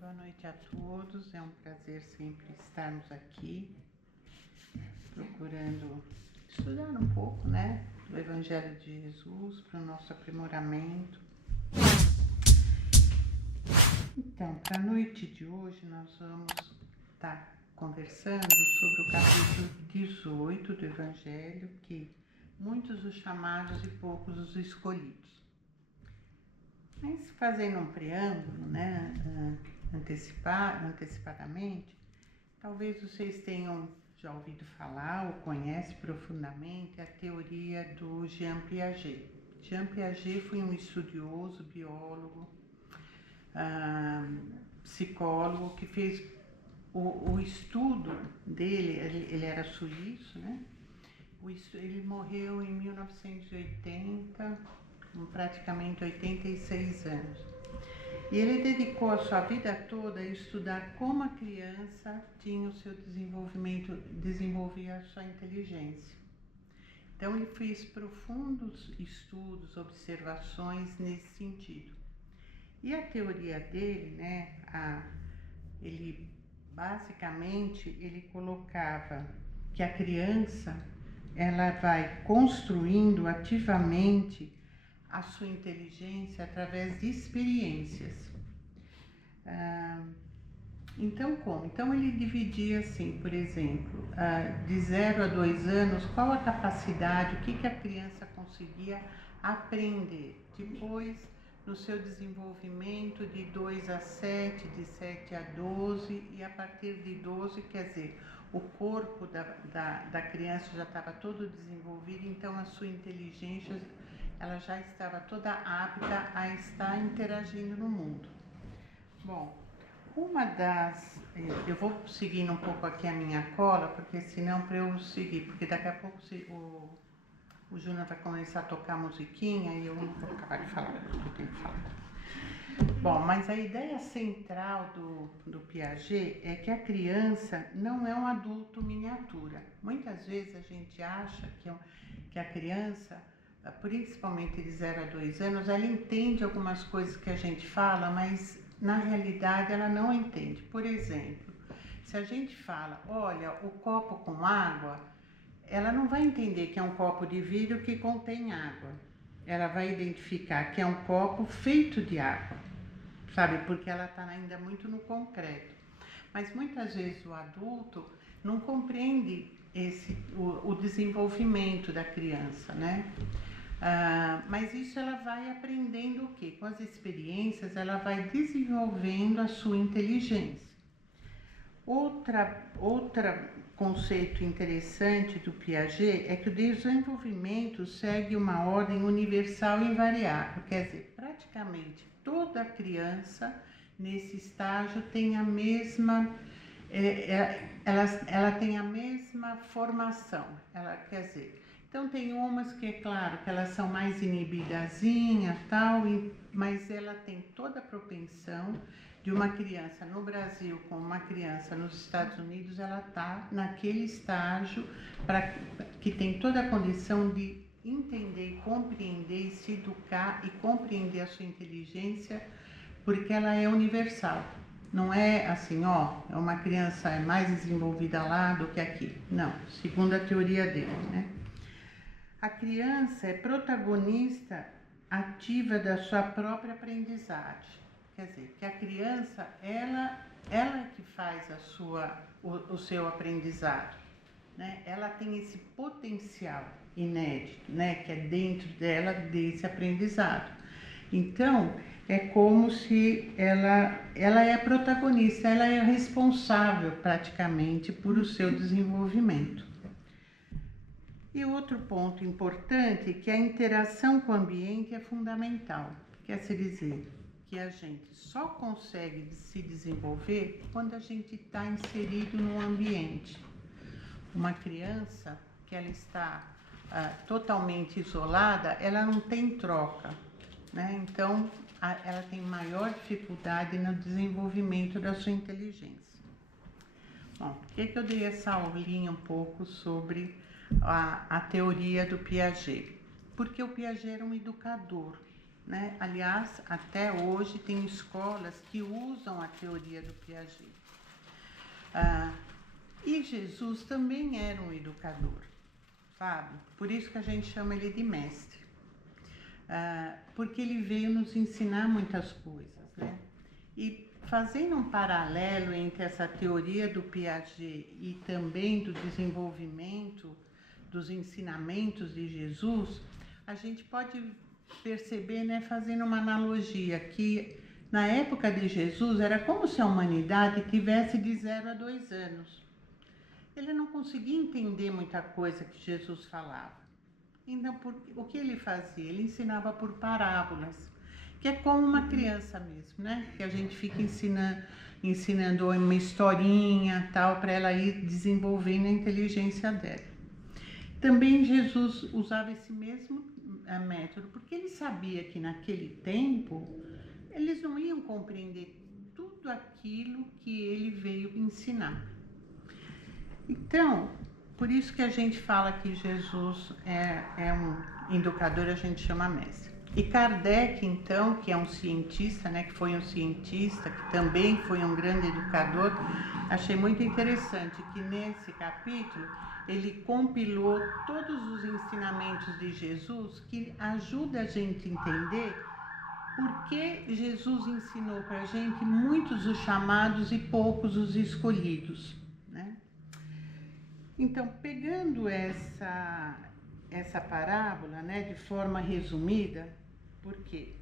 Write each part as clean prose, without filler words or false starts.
Boa noite a todos, é um prazer sempre estarmos aqui, procurando estudar um pouco, do Evangelho de Jesus para o nosso aprimoramento. Então, para a noite de hoje nós vamos estar conversando sobre o capítulo 18 do Evangelho, que muitos os chamados e poucos os escolhidos. Mas fazendo um preâmbulo, antecipadamente, talvez vocês tenham já ouvido falar ou conhecem profundamente a teoria do Jean Piaget. Jean Piaget foi um estudioso, biólogo, psicólogo, que fez o estudo dele. Ele era suíço, ele morreu em 1980, com praticamente 86 anos. E ele dedicou a sua vida toda a estudar como a criança tinha o seu desenvolvia a sua inteligência. Então ele fez profundos estudos, observações nesse sentido. E a teoria dele, ele basicamente colocava que a criança ela vai construindo ativamente a sua inteligência através de experiências. Então, como? Então, ele dividia assim, por exemplo, de 0 a 2 anos, qual a capacidade, o que a criança conseguia aprender. Depois, no seu desenvolvimento, de 2 a 7, de 7 a 12, e a partir de 12, quer dizer, o corpo da criança já estava todo desenvolvido, então a sua inteligência ela já estava toda apta a estar interagindo no mundo. Bom, eu vou seguindo um pouco aqui a minha cola, porque senão para eu seguir, porque daqui a pouco o Júnior vai começar a tocar musiquinha e eu não vou acabar de falar o que eu tenho que falar. Bom, mas a ideia central do Piaget é que a criança não é um adulto miniatura. Muitas vezes a gente acha que a criança, principalmente de 0 a 2 anos, ela entende algumas coisas que a gente fala, mas na realidade ela não entende. Por exemplo, se a gente fala, olha, o copo com água, ela não vai entender que é um copo de vidro que contém água. Ela vai identificar que é um copo feito de água, sabe? Porque ela está ainda muito no concreto. Mas muitas vezes o adulto não compreende o desenvolvimento da criança, mas isso ela vai aprendendo o quê? Com as experiências ela vai desenvolvendo a sua inteligência. Outro conceito interessante do Piaget é que o desenvolvimento segue uma ordem universal e invariável, quer dizer, praticamente toda criança nesse estágio tem a mesma, ela tem a mesma formação, quer dizer, então tem umas que é claro que elas são mais inibidazinhas, mas ela tem toda a propensão de uma criança no Brasil com uma criança nos Estados Unidos, ela está naquele estágio que tem toda a condição de entender, compreender, se educar e compreender a sua inteligência, porque ela é universal. Não é assim, é uma criança mais desenvolvida lá do que aqui. Não, segundo a teoria dele, A criança é protagonista ativa da sua própria aprendizagem. Quer dizer, que a criança, ela que faz o seu aprendizado, Ela tem esse potencial inédito, que é dentro dela desse aprendizado. Então, é como se ela é a protagonista, ela é responsável praticamente por o seu desenvolvimento. E outro ponto importante é que a interação com o ambiente é fundamental, quer dizer, que a gente só consegue se desenvolver quando a gente está inserido no ambiente. Uma criança que ela está totalmente isolada, ela não tem troca, Então, ela tem maior dificuldade no desenvolvimento da sua inteligência. Bom, por que eu dei essa aulinha um pouco sobre a teoria do Piaget? Porque o Piaget era um educador, né? Aliás, até hoje tem escolas que usam a teoria do Piaget. E Jesus também era um educador, sabe? Por isso que a gente chama ele de mestre. Porque ele veio nos ensinar muitas coisas, né? E fazendo um paralelo entre essa teoria do Piaget e também do desenvolvimento dos ensinamentos de Jesus, a gente pode perceber, né, fazendo uma analogia, que na época de Jesus era como se a humanidade tivesse de 0 a 2 anos. Ele não conseguia entender muita coisa que Jesus falava. Então, o que ele fazia? Ele ensinava por parábolas, que é como uma criança mesmo, né? Que a gente fica ensinando uma historinha, tal, para ela ir desenvolvendo a inteligência dela. Também Jesus usava esse mesmo método, porque ele sabia que naquele tempo eles não iam compreender tudo aquilo que ele veio ensinar. Então, por isso que a gente fala que Jesus é um educador, a gente chama mestre. E Kardec, então, que é um cientista, né, que foi um cientista, que também foi um grande educador, achei muito interessante que nesse capítulo ele compilou todos os ensinamentos de Jesus que ajuda a gente a entender por que Jesus ensinou para a gente muitos os chamados e poucos os escolhidos, né? Então, pegando essa parábola, né, de forma resumida, porque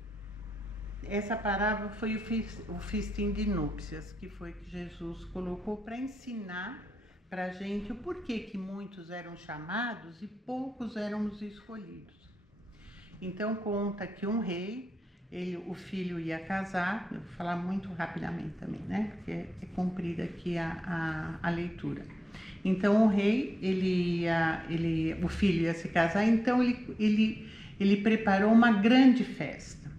essa parábola foi o festim de núpcias, que foi que Jesus colocou para ensinar para a gente o porquê que muitos eram chamados e poucos eram os escolhidos. Então, conta que um rei, o filho ia casar, eu vou falar muito rapidamente também, né, porque é comprida aqui a leitura. Então o rei, o filho ia se casar, então ele preparou uma grande festa,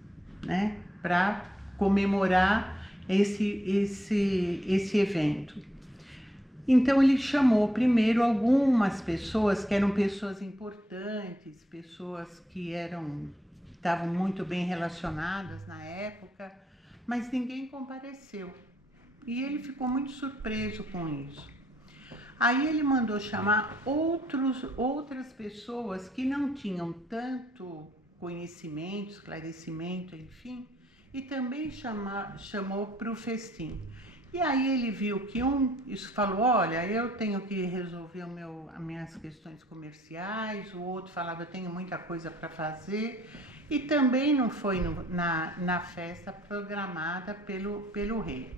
né, para comemorar esse evento. Então ele chamou primeiro algumas pessoas que eram pessoas importantes, pessoas que estavam muito bem relacionadas na época, mas ninguém compareceu. E ele ficou muito surpreso com isso. Aí ele mandou chamar outras pessoas que não tinham tanto conhecimento, esclarecimento, enfim, e também chamou para o festim. E aí ele viu que isso falou, olha, eu tenho que resolver as minhas questões comerciais, o outro falava, eu tenho muita coisa para fazer, e também não foi na festa programada pelo rei.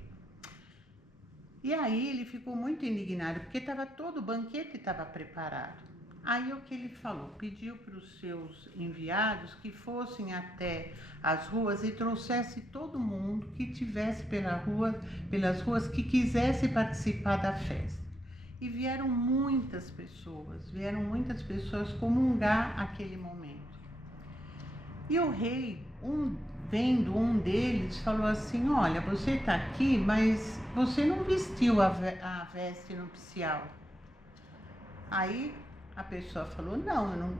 E aí ele ficou muito indignado, porque todo o banquete estava preparado. Aí o que ele falou? Pediu para os seus enviados que fossem até as ruas e trouxesse todo mundo que tivesse pelas ruas que quisesse participar da festa. E vieram muitas pessoas comungar aquele momento. E o rei, vendo um deles, falou assim, olha, você está aqui, mas você não vestiu a veste nupcial. Aí a pessoa falou, não,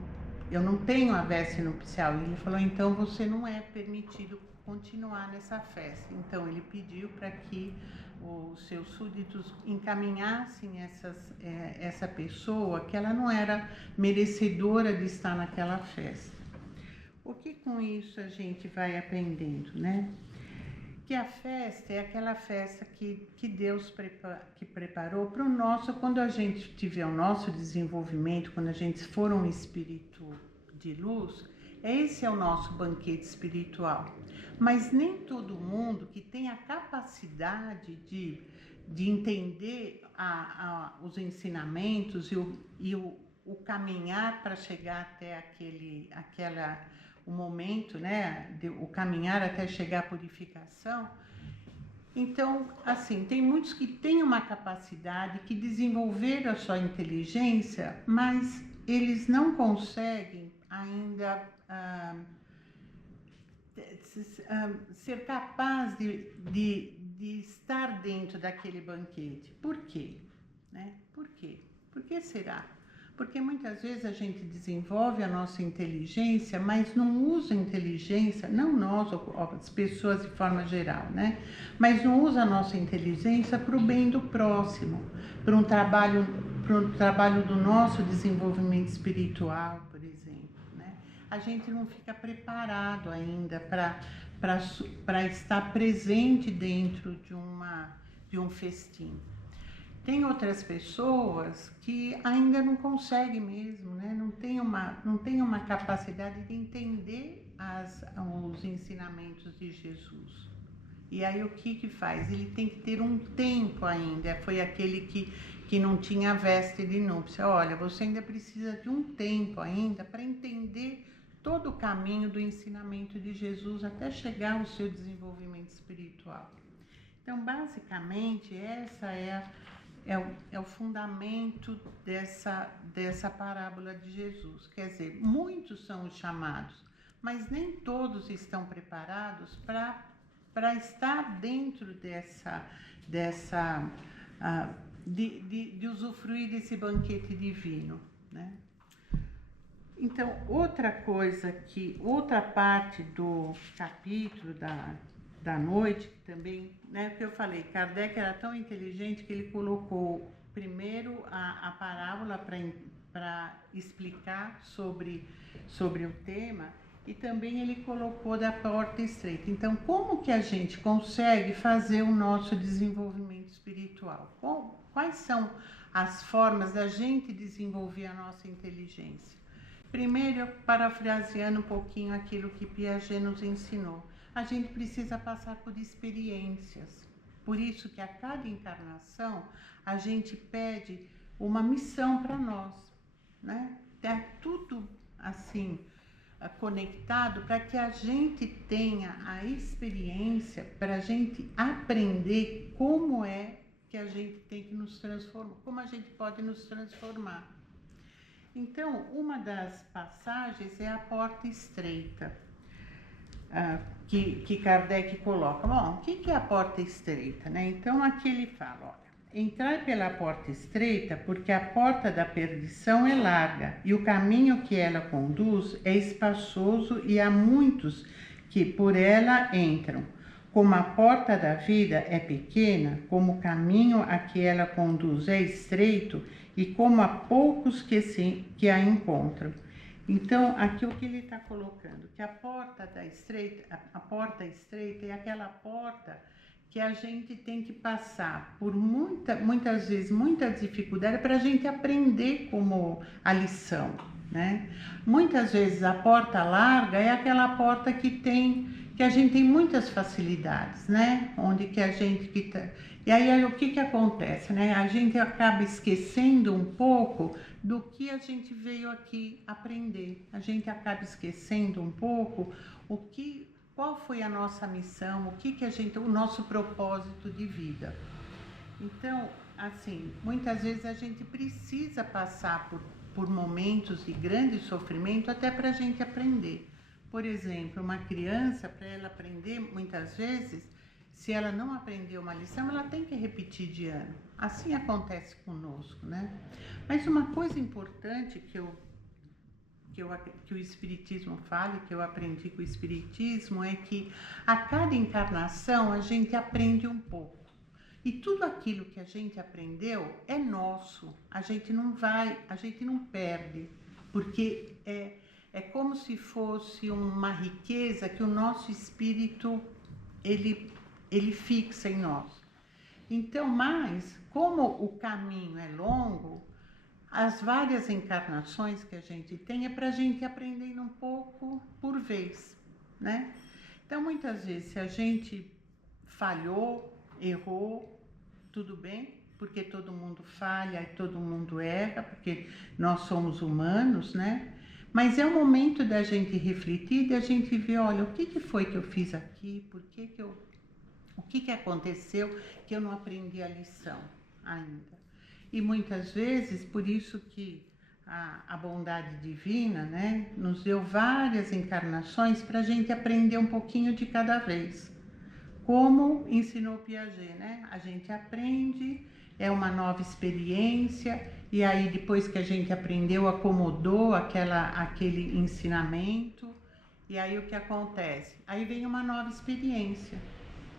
eu não tenho a veste nupcial. E ele falou, então você não é permitido continuar nessa festa. Então ele pediu para que os seus súditos encaminhassem essa pessoa, que ela não era merecedora de estar naquela festa. O que com isso a gente vai aprendendo, né? Que a festa é aquela festa que Deus preparou para o nosso, quando a gente tiver o nosso desenvolvimento, quando a gente for um espírito de luz, esse é o nosso banquete espiritual. Mas nem todo mundo que tem a capacidade de entender os ensinamentos e o caminhar para chegar até o momento, né, o caminhar até chegar à purificação. Então, assim, tem muitos que têm uma capacidade, que desenvolveram a sua inteligência, mas eles não conseguem ainda ser capaz de estar dentro daquele banquete. Por quê? Né? Por quê? Por que será? Porque muitas vezes a gente desenvolve a nossa inteligência, mas não usa a inteligência, não nós, as pessoas de forma geral, né? Mas não usa a nossa inteligência para o bem do próximo, para um trabalho do nosso desenvolvimento espiritual, por exemplo, né? A gente não fica preparado ainda para estar presente dentro de um festim. Tem outras pessoas que ainda não conseguem mesmo, né? Não tem uma capacidade de entender os ensinamentos de Jesus. E aí o que faz? Ele tem que ter um tempo ainda. Foi aquele que não tinha veste de núpcia. Olha, você ainda precisa de um tempo ainda para entender todo o caminho do ensinamento de Jesus até chegar ao seu desenvolvimento espiritual. Então, basicamente, essa é o fundamento dessa parábola de Jesus. Quer dizer, muitos são os chamados, mas nem todos estão preparados para estar dentro de usufruir desse banquete divino, né? Então, outra parte do capítulo da noite, também, né, que eu falei, Kardec era tão inteligente que ele colocou primeiro a parábola para explicar sobre o tema, e também ele colocou da porta estreita. Então, como que a gente consegue fazer o nosso desenvolvimento espiritual? Quais são as formas da gente desenvolver a nossa inteligência? Primeiro, parafraseando um pouquinho aquilo que Piaget nos ensinou, a gente precisa passar por experiências. Por isso que a cada encarnação a gente pede uma missão para nós, né? É tudo assim conectado para que a gente tenha a experiência, para a gente aprender como é que a gente tem que nos transformar, como a gente pode nos transformar. Então, uma das passagens é a porta estreita, que Kardec coloca. Bom, o que é a porta estreita, né? Então, aqui ele fala, olha, entrai pela porta estreita, porque a porta da perdição é larga, e o caminho que ela conduz é espaçoso, e há muitos que por ela entram. Como a porta da vida é pequena, como o caminho a que ela conduz é estreito, e como há poucos que a encontram. Então, aqui o que ele está colocando, que a porta estreita é aquela porta que a gente tem que passar por muitas vezes, muita dificuldade para a gente aprender como a lição, né? Muitas vezes a porta larga é aquela porta que a gente tem muitas facilidades, né? Onde que a gente E aí o que acontece, né? A gente acaba esquecendo um pouco do que a gente veio aqui aprender. A gente acaba esquecendo um pouco qual foi a nossa missão, o nosso propósito de vida. Então, assim, muitas vezes a gente precisa passar por momentos de grande sofrimento até para a gente aprender. Por exemplo, uma criança, para ela aprender, muitas vezes, se ela não aprendeu uma lição, ela tem que repetir de ano. Assim acontece conosco, né? Mas uma coisa importante que o Espiritismo fala, que eu aprendi com o Espiritismo, é que a cada encarnação a gente aprende um pouco. E tudo aquilo que a gente aprendeu é nosso. A gente não perde, porque é como se fosse uma riqueza que o nosso espírito ele fixa em nós. Então, mas como o caminho é longo, as várias encarnações que a gente tem é para a gente aprender um pouco por vez, né? Então, muitas vezes, se a gente falhou, errou, tudo bem, porque todo mundo falha e todo mundo erra, porque nós somos humanos, né? Mas é o momento da gente refletir, da gente ver, olha, o que foi que eu fiz aqui, o que aconteceu que eu não aprendi a lição ainda. E muitas vezes, por isso que a bondade divina, né, nos deu várias encarnações para a gente aprender um pouquinho de cada vez. Como ensinou Piaget, né? A gente aprende, é uma nova experiência, e aí depois que a gente aprendeu, acomodou aquele ensinamento, e aí o que acontece? Aí vem uma nova experiência.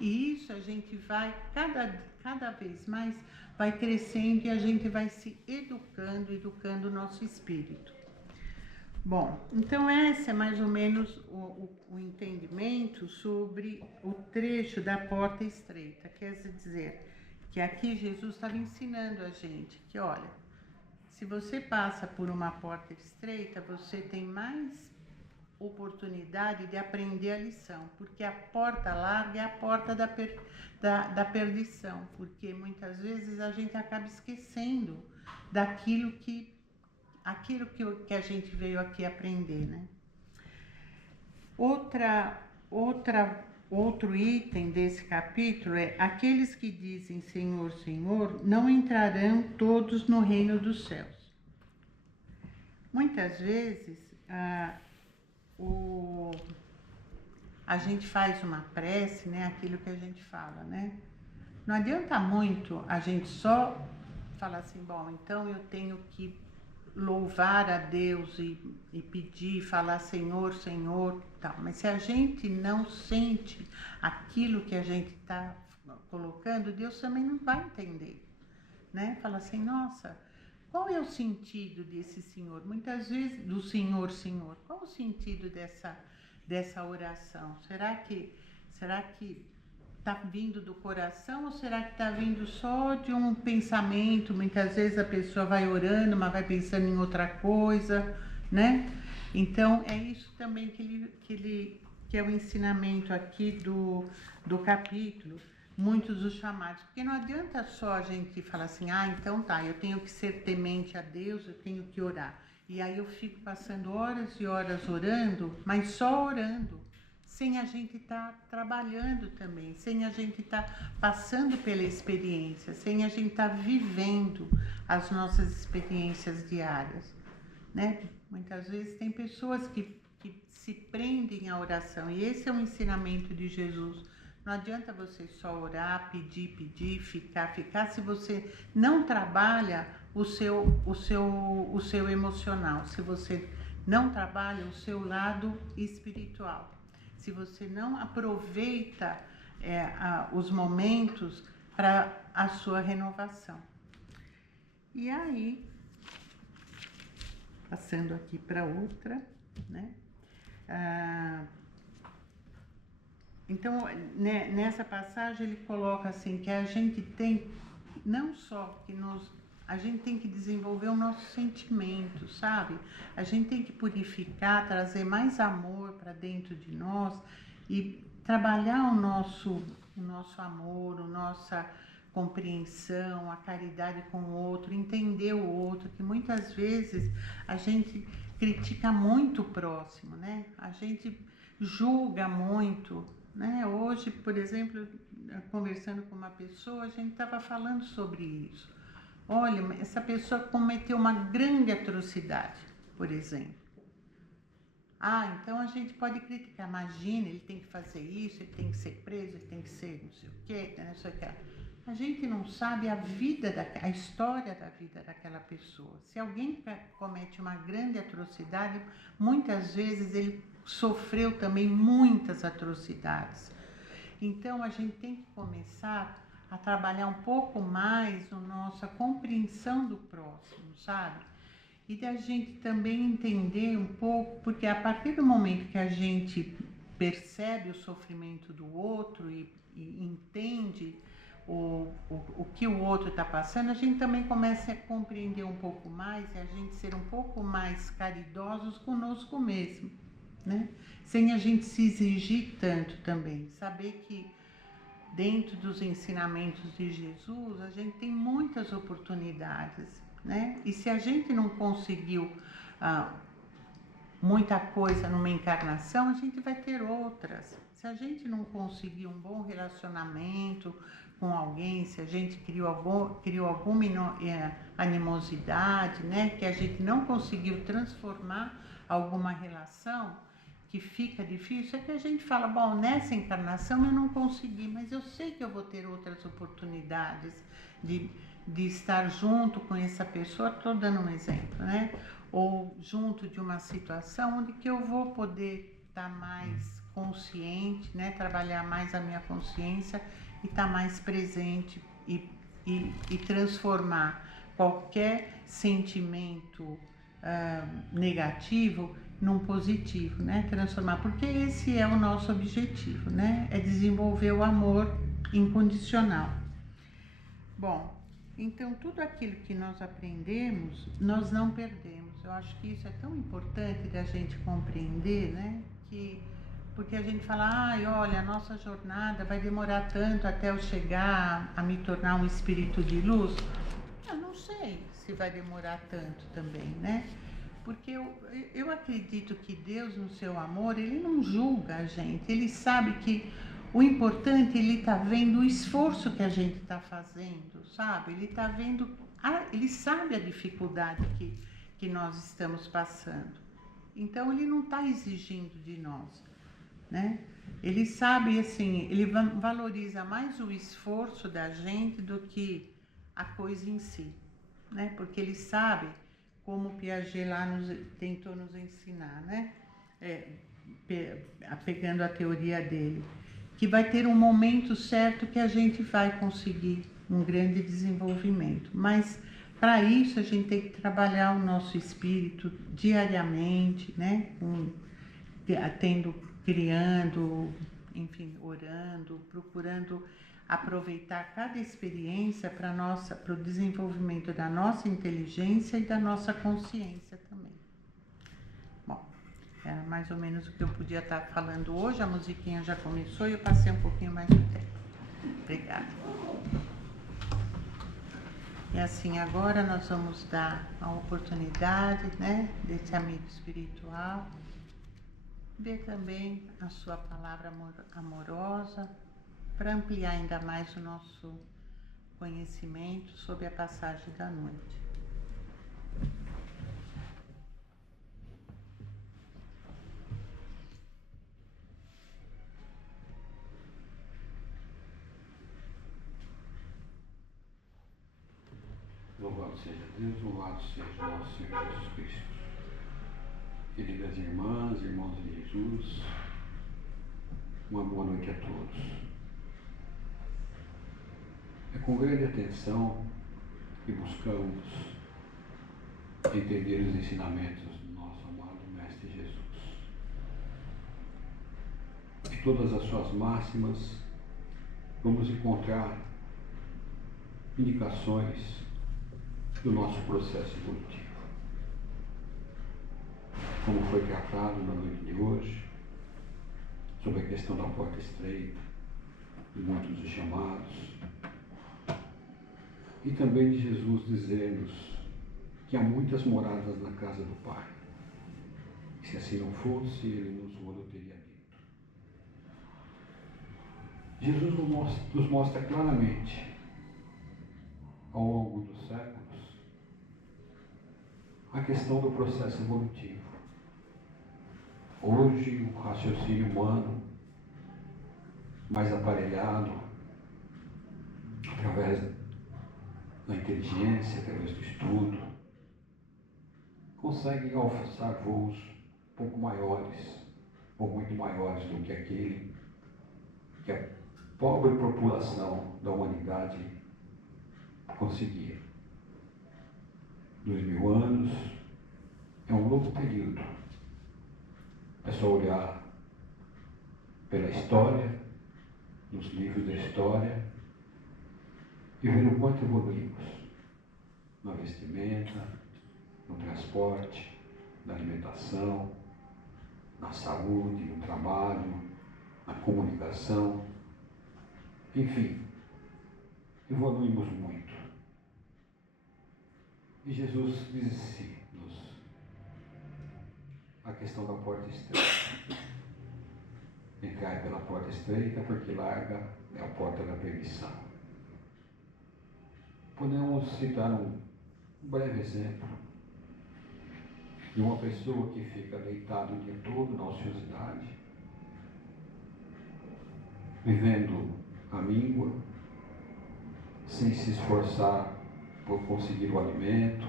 E isso a gente vai, cada vez mais, vai crescendo e a gente vai se educando o nosso espírito. Bom, então esse é mais ou menos o entendimento sobre o trecho da porta estreita. Quer dizer, que aqui Jesus estava ensinando a gente que, olha, se você passa por uma porta estreita, você tem mais oportunidade de aprender a lição, porque a porta larga é a porta da perdição, porque muitas vezes a gente acaba esquecendo daquilo que a gente veio aqui aprender, né? Outro item desse capítulo é: aqueles que dizem Senhor, Senhor, não entrarão todos no reino dos céus. Muitas vezes a gente faz uma prece, né? Aquilo que a gente fala, né? Não adianta muito a gente só falar assim, bom, então eu tenho que louvar a Deus e pedir, falar Senhor, Senhor, tal. Mas se a gente não sente aquilo que a gente está colocando, Deus também não vai entender, né? Fala assim, nossa, qual é o sentido desse Senhor? Muitas vezes, do Senhor, Senhor, qual o sentido dessa oração? Será que está vindo do coração ou será que está vindo só de um pensamento? Muitas vezes a pessoa vai orando, mas vai pensando em outra coisa, né? Então é isso também que é o ensinamento aqui do capítulo, muitos dos chamados, porque não adianta só a gente falar assim, então tá, eu tenho que ser temente a Deus, eu tenho que orar. E aí eu fico passando horas e horas orando, mas só orando, sem a gente estar trabalhando também, sem a gente estar passando pela experiência, sem a gente estar vivendo as nossas experiências diárias, né? Muitas vezes tem pessoas que se prendem à oração, e esse é o ensinamento de Jesus. Não adianta você só orar, pedir, ficar, se você não trabalha o seu emocional, se você não trabalha o seu lado espiritual, se você não aproveita os momentos para a sua renovação. E aí, passando aqui para outra, né? Então, né, nessa passagem ele coloca assim, que a gente tem, não só que a gente tem que desenvolver o nosso sentimento, sabe? A gente tem que purificar, trazer mais amor para dentro de nós e trabalhar o nosso amor, a nossa compreensão, a caridade com o outro, entender o outro, que muitas vezes a gente critica muito o próximo, né? A gente julga muito, né? Hoje, por exemplo, conversando com uma pessoa, a gente estava falando sobre isso. Olha, essa pessoa cometeu uma grande atrocidade, por exemplo. Então a gente pode criticar. Imagina, ele tem que fazer isso, ele tem que ser preso, ele tem que ser não sei o quê, não sei o que. A gente não sabe a história da vida daquela pessoa. Se alguém comete uma grande atrocidade, muitas vezes ele sofreu também muitas atrocidades. Então a gente tem que começar a trabalhar um pouco mais na nossa compreensão do próximo, sabe? E da gente também entender um pouco, porque a partir do momento que a gente percebe o sofrimento do outro e entende o que o outro está passando, a gente também começa a compreender um pouco mais e a gente ser um pouco mais caridosos conosco mesmo, né? Sem a gente se exigir tanto também, saber que dentro dos ensinamentos de Jesus a gente tem muitas oportunidades, né? E se a gente não conseguiu muita coisa numa encarnação, a gente vai ter outras. Se a gente não conseguiu um bom relacionamento com alguém, se a gente criou alguma animosidade, né, que a gente não conseguiu transformar alguma relação que fica difícil, é que a gente fala, bom, nessa encarnação eu não consegui, mas eu sei que eu vou ter outras oportunidades de estar junto com essa pessoa, estou dando um exemplo, né? Ou junto de uma situação onde que eu vou poder estar mais consciente, né? Trabalhar mais a minha consciência e estar mais presente e transformar qualquer sentimento negativo num positivo, né? Transformar, porque esse é o nosso objetivo, né? É desenvolver o amor incondicional. Bom, então tudo aquilo que nós aprendemos, nós não perdemos. Eu acho que isso é tão importante da gente compreender, né? Porque a gente fala, olha, a nossa jornada vai demorar tanto até eu chegar a me tornar um espírito de luz. Eu não sei se vai demorar tanto também, né? Porque eu acredito que Deus, no seu amor, Ele não julga a gente. Ele sabe que o importante, Ele está vendo o esforço que a gente está fazendo, sabe? Ele está vendo, Ele sabe a dificuldade que nós estamos passando. Então, Ele não está exigindo de nós, né? Ele sabe, assim, Ele valoriza mais o esforço da gente do que a coisa em si, né? Porque Ele sabe, como Piaget lá tentou nos ensinar, né? Pegando a teoria dele, que vai ter um momento certo que a gente vai conseguir um grande desenvolvimento. Mas para isso a gente tem que trabalhar o nosso espírito diariamente, né? Criando, enfim, orando, procurando aproveitar cada experiência para o desenvolvimento da nossa inteligência e da nossa consciência também. Bom, era mais ou menos o que eu podia estar falando hoje. A musiquinha já começou e eu passei um pouquinho mais de tempo. Obrigada. E assim, agora nós vamos dar a oportunidade, né, desse amigo espiritual ver também a sua palavra amorosa para ampliar ainda mais o nosso conhecimento sobre a passagem da noite. Louvado seja Deus, louvado seja nosso Senhor Jesus Cristo. Queridas irmãs, irmãos de Jesus, uma boa noite a todos. É com grande atenção que buscamos entender os ensinamentos do nosso amado Mestre Jesus. Em todas as suas máximas, vamos encontrar indicações do nosso processo evolutivo. Como foi tratado na noite de hoje, sobre a questão da porta estreita, de muitos dos chamados, e também de Jesus dizer-nos que há muitas moradas na casa do Pai. Se assim não fosse, Ele nos o teria dito. Jesus nos mostra claramente, ao longo dos séculos, a questão do processo evolutivo. Hoje, o raciocínio humano, mais aparelhado, através da inteligência, através do estudo, consegue alcançar voos um pouco maiores, ou muito maiores do que aquele que a pobre população da humanidade conseguia. 2000 anos é um novo período. É só olhar pela história, nos livros da história, e ver o quanto evoluímos na vestimenta, no transporte, na alimentação, na saúde, no trabalho, na comunicação, enfim, evoluímos muito. E Jesus disse-nos a questão da porta estreita. Entrai pela porta estreita, porque larga é a porta da perdição. Podemos citar um breve exemplo de uma pessoa que fica deitada o dia todo na ociosidade, vivendo à míngua, sem se esforçar por conseguir o alimento,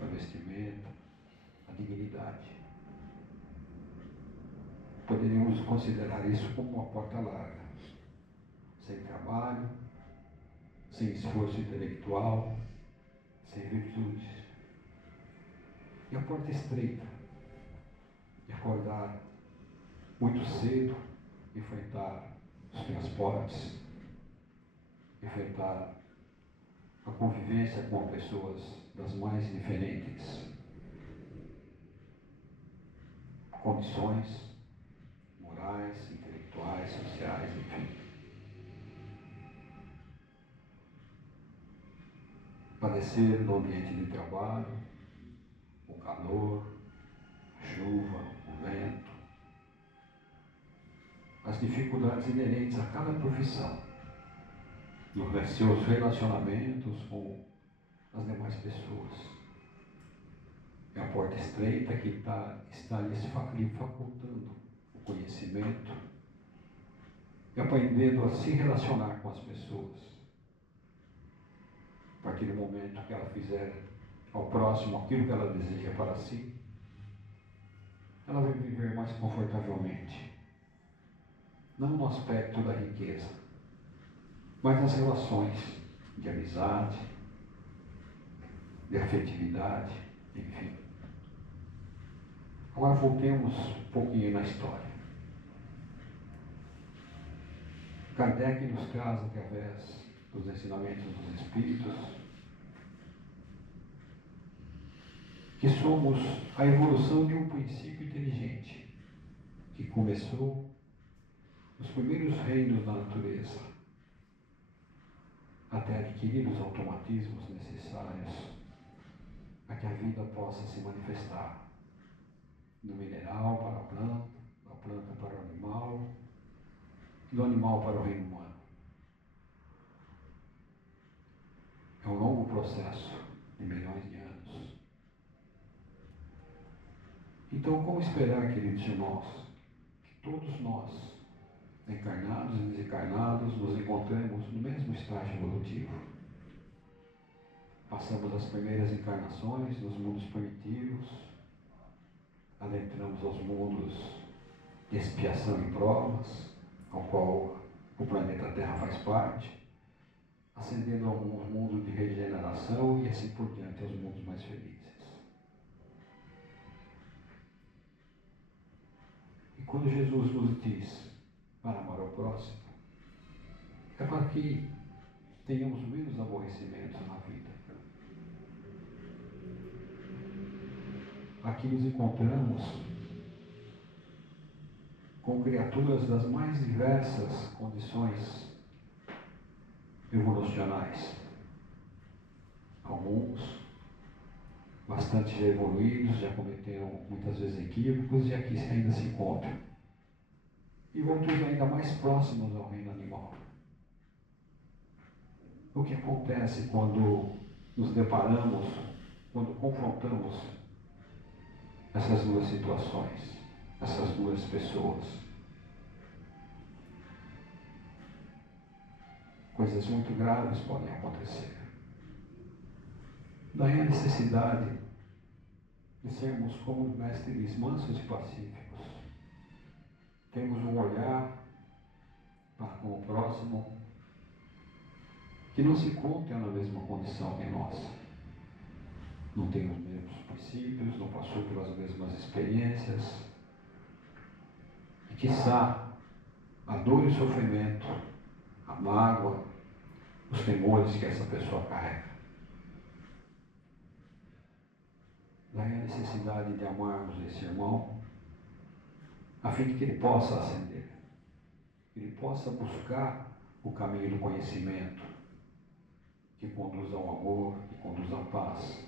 a vestimenta, a dignidade. Poderíamos considerar isso como uma porta larga, sem trabalho, sem esforço intelectual, sem virtudes. E a porta estreita, de acordar muito cedo, enfrentar os transportes, enfrentar a convivência com pessoas das mais diferentes condições morais, intelectuais, sociais, enfim. Padecer no ambiente de trabalho, o calor, a chuva, o vento, as dificuldades inerentes a cada profissão, nos seus relacionamentos com as demais pessoas. É a porta estreita que está lhe facultando o conhecimento e aprendendo a se relacionar com as pessoas. A partir do momento que ela fizer ao próximo aquilo que ela deseja para si, ela vai viver mais confortavelmente. Não no aspecto da riqueza, mas nas relações de amizade, de afetividade, enfim. Agora voltemos um pouquinho na história. Kardec nos traz, através dos ensinamentos dos Espíritos, que somos a evolução de um princípio inteligente que começou nos primeiros reinos da natureza, até adquirir os automatismos necessários a que a vida possa se manifestar do mineral para a planta, da planta para o animal, do animal para o reino humano. É um longo processo de milhões de anos. Então, como esperar, queridos irmãos, que todos nós, encarnados e desencarnados, nos encontremos no mesmo estágio evolutivo? Passamos as primeiras encarnações nos mundos primitivos, adentramos aos mundos de expiação e provas, ao qual o planeta Terra faz parte, ascendendo ao mundo de regeneração e assim por diante aos mundos mais felizes. E quando Jesus nos diz para amar ao próximo, é para que tenhamos menos aborrecimentos na vida. Aqui nos encontramos com criaturas das mais diversas condições evolucionais. Alguns bastante já evoluídos, já cometeram muitas vezes equívocos e aqui ainda se encontram. E outros ainda mais próximos ao reino animal. O que acontece quando nos deparamos, quando confrontamos essas duas situações, essas duas pessoas? Coisas muito graves podem acontecer. Daí a necessidade de sermos, como o mestre diz, mansos e pacíficos. Temos um olhar para com o próximo que não se encontra na mesma condição que nós. Não tem os mesmos princípios, não passou pelas mesmas experiências. E quiçá a dor e o sofrimento, a mágoa, os temores que essa pessoa carrega. Daí a necessidade de amarmos esse irmão, a fim de que ele possa ascender, que ele possa buscar o caminho do conhecimento, que conduz ao amor, que conduz à paz,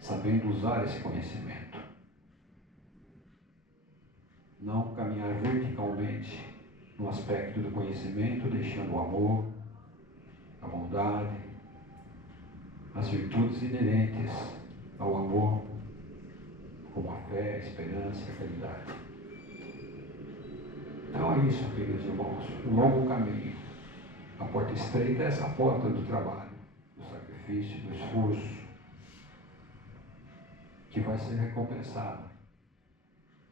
sabendo usar esse conhecimento. Não caminhar verticalmente no aspecto do conhecimento, deixando o amor, a bondade, as virtudes inerentes ao amor, como a fé, a esperança e a caridade. Então é isso, queridos irmãos, um longo caminho. A porta estreita é essa porta do trabalho, do sacrifício. sacrifício, do esforço, que vai ser recompensado.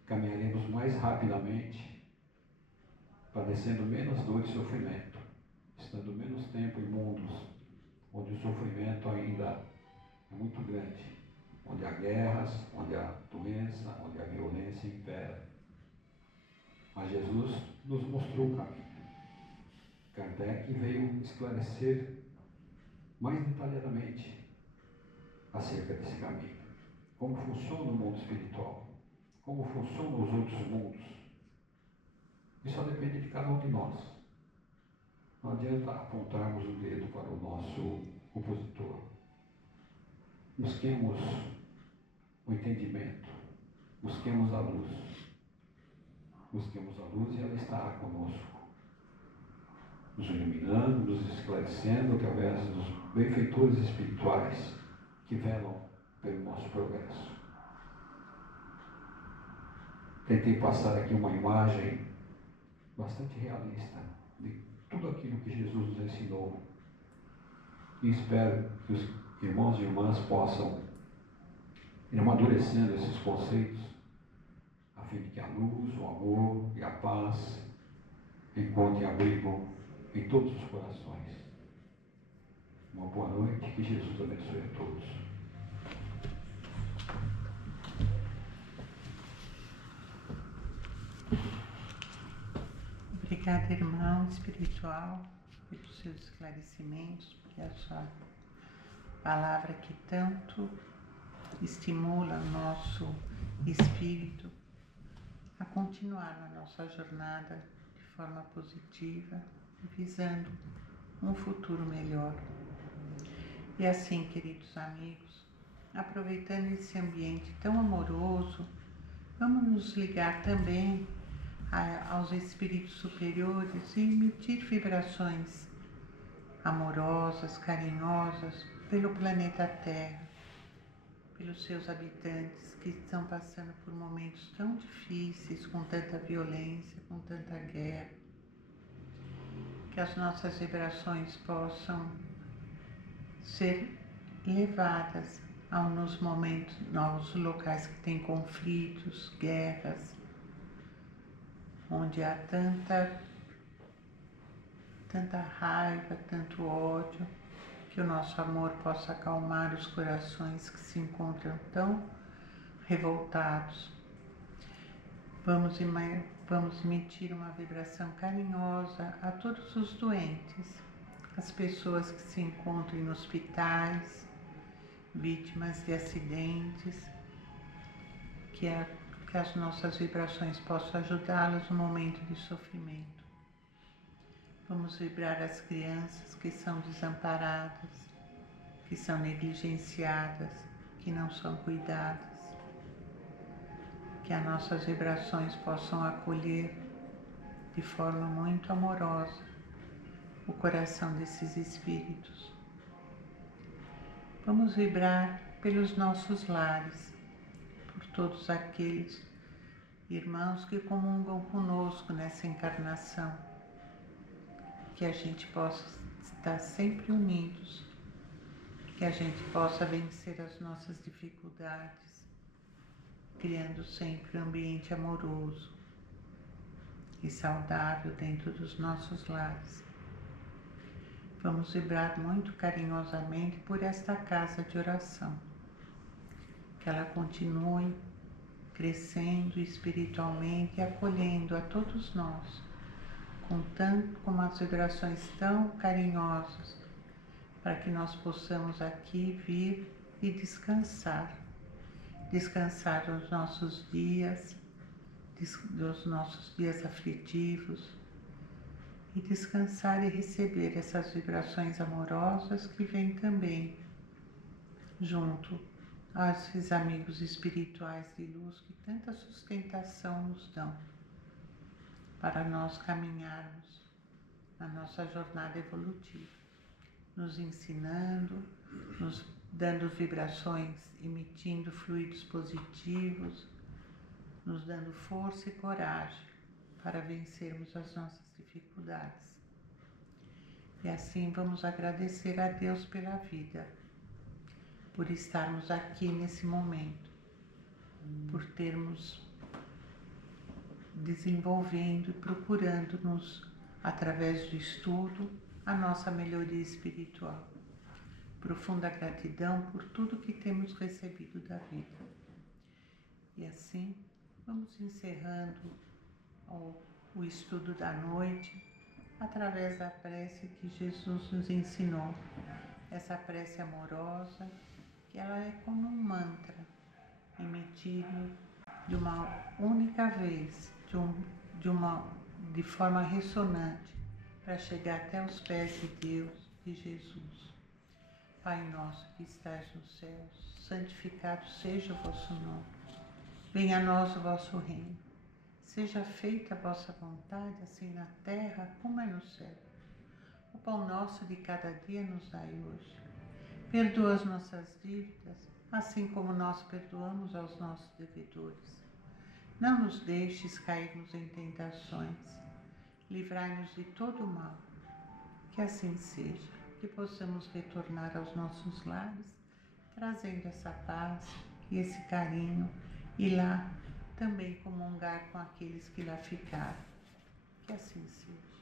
Caminharemos mais rapidamente, padecendo menos dor e sofrimento, estando menos tempo em mundos onde o sofrimento ainda é muito grande, onde há guerras, onde há doença, onde há violência impera. Mas Jesus nos mostrou o caminho. Kardec veio esclarecer mais detalhadamente acerca desse caminho. Como funciona o mundo espiritual, como funcionam os outros mundos. Isso só depende de cada um de nós. Não adianta apontarmos o dedo para o nosso opositor. Busquemos o entendimento, busquemos a luz. Busquemos a luz e ela estará conosco, nos iluminando, nos esclarecendo através dos benfeitores espirituais que velam pelo nosso progresso. Tentei passar aqui uma imagem bastante realista de tudo aquilo que Jesus nos ensinou e espero que os irmãos e irmãs possam ir amadurecendo esses conceitos a fim de que a luz, o amor e a paz encontrem abrigo em todos os corações. Uma boa noite, que Jesus abençoe a todos. Obrigada, irmão espiritual, pelos seus esclarecimentos, pela sua palavra que tanto estimula o nosso espírito a continuar na nossa jornada de forma positiva, visando um futuro melhor. E assim, queridos amigos, aproveitando esse ambiente tão amoroso, vamos nos ligar também aos espíritos superiores e emitir vibrações amorosas, carinhosas pelo planeta Terra, pelos seus habitantes que estão passando por momentos tão difíceis, com tanta violência, com tanta guerra. Que as nossas vibrações possam ser levadas nos momentos, aos locais que têm conflitos, guerras, onde há tanta raiva, tanto ódio, que o nosso amor possa acalmar os corações que se encontram tão revoltados. Vamos emitir uma vibração carinhosa a todos os doentes, as pessoas que se encontram em hospitais, vítimas de acidentes, que as nossas vibrações possam ajudá-las no momento de sofrimento. Vamos vibrar as crianças que são desamparadas, que são negligenciadas, que não são cuidadas. Que as nossas vibrações possam acolher de forma muito amorosa o coração desses espíritos. Vamos vibrar pelos nossos lares, por todos aqueles irmãos que comungam conosco nessa encarnação, que a gente possa estar sempre unidos, que a gente possa vencer as nossas dificuldades, criando sempre um ambiente amoroso e saudável dentro dos nossos lares. Vamos vibrar muito carinhosamente por esta casa de oração, que ela continue crescendo espiritualmente e acolhendo a todos nós, com as vibrações tão carinhosas, para que nós possamos aqui vir e descansar dos nossos dias, dos nossos dias aflitivos, e descansar e receber essas vibrações amorosas que vêm também junto a esses amigos espirituais de luz que tanta sustentação nos dão para nós caminharmos na nossa jornada evolutiva, nos ensinando, nos dando vibrações, emitindo fluidos positivos, nos dando força e coragem para vencermos as nossas dificuldades. E assim vamos agradecer a Deus pela vida, por estarmos aqui nesse momento, por termos desenvolvendo e procurando-nos, através do estudo, a nossa melhoria espiritual. Profunda gratidão por tudo que temos recebido da vida. E assim, vamos encerrando o estudo da noite através da prece que Jesus nos ensinou. Essa prece amorosa, que ela é como um mantra emitido de uma única vez, de forma ressonante, para chegar até os pés de Deus, de Jesus. Pai nosso que estais nos céus, santificado seja o vosso nome. Venha a nós o vosso reino. Seja feita a vossa vontade, assim na terra como é no céu. O pão nosso de cada dia nos dai hoje. Perdoa as nossas dívidas, assim como nós perdoamos aos nossos devedores. Não nos deixes cairmos em tentações. Livrai-nos de todo o mal. Que assim seja, que possamos retornar aos nossos lares, trazendo essa paz e esse carinho, e lá também comungar com aqueles que lá ficaram. Que assim seja.